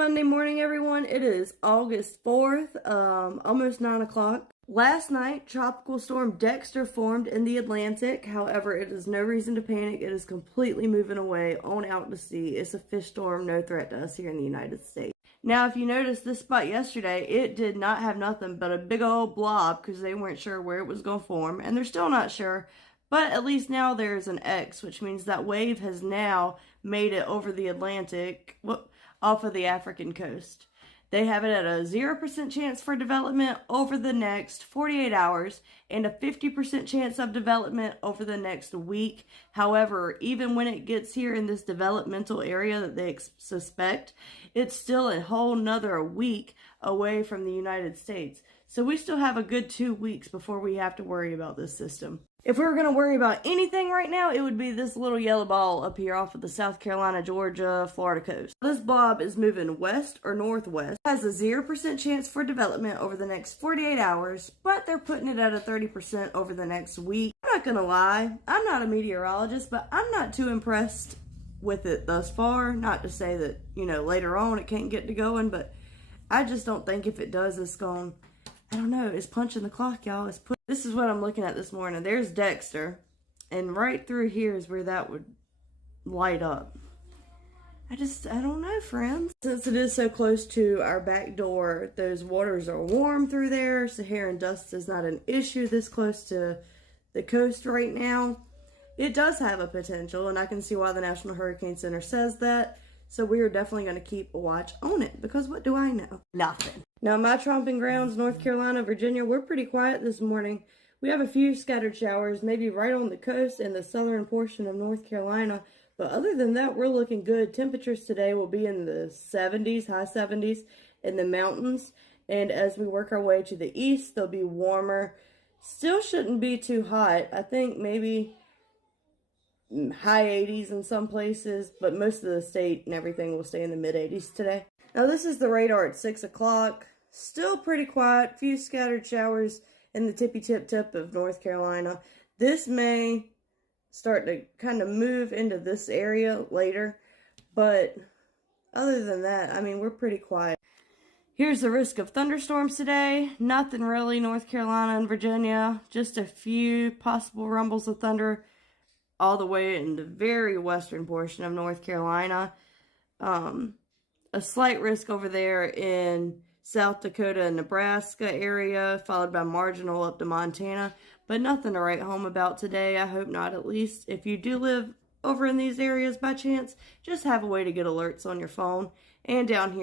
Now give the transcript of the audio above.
Monday morning, everyone. It is August 4th, almost 9 o'clock. Last night, Tropical Storm Dexter formed in the Atlantic. However, it is no reason to panic. It is completely moving away on out to sea. It's a fish storm, no threat to us here in the United States. Now, if you noticed this spot yesterday, it did not have nothing but a big old blob because they weren't sure where it was going to form, and they're still not sure. But at least now there's an X, which means that wave has now made it over the Atlantic, off of the African coast. They have it at a 0% chance for development over the next 48 hours and a 50% chance of development over the next week. However, even when it gets here in this developmental area that they suspect, it's still a whole nother week away from the United States. So we still have a good 2 weeks before we have to worry about this system. If we were going to worry about anything right now, it would be this little yellow ball up here off of the South Carolina, Georgia, Florida coast. This blob is moving west or northwest. It has a 0% chance for development over the next 48 hours, but they're putting it at a 30% over the next week. I'm not going to lie, I'm not a meteorologist, but I'm not too impressed with it thus far. Not to say that, later on it can't get to going, but I just don't think if it does, it's going, I don't know, it's punching the clock, y'all. This is what I'm looking at this morning. There's Dexter, and right through here is where that would light up. I don't know, friends. Since it is so close to our back door, those waters are warm through there. Saharan dust is not an issue this close to the coast right now. It does have a potential, and I can see why the National Hurricane Center says that. So we are definitely going to keep a watch on it, because what do I know? Nothing. Now, my tromping grounds, North Carolina, Virginia, we're pretty quiet this morning. We have a few scattered showers, maybe right on the coast and the southern portion of North Carolina. But other than that, we're looking good. Temperatures today will be in the 70s, high 70s in the mountains. And as we work our way to the east, they'll be warmer. Still shouldn't be too hot. I think maybe high 80s in some places, but most of the state and everything will stay in the mid 80s today. Now this is the radar at 6 o'clock. Still pretty quiet. Few scattered showers in the tippy tip of North Carolina. This may start to kind of move into this area later, but other than that, I mean, we're pretty quiet. Here's the risk of thunderstorms today. Nothing really, North Carolina and Virginia. Just a few possible rumbles of thunder all the way in the very western portion of North Carolina. A slight risk over there in South Dakota and Nebraska area, followed by marginal up to Montana, but nothing to write home about today. I hope not, at least. If you do live over in these areas by chance, just have a way to get alerts on your phone and down here.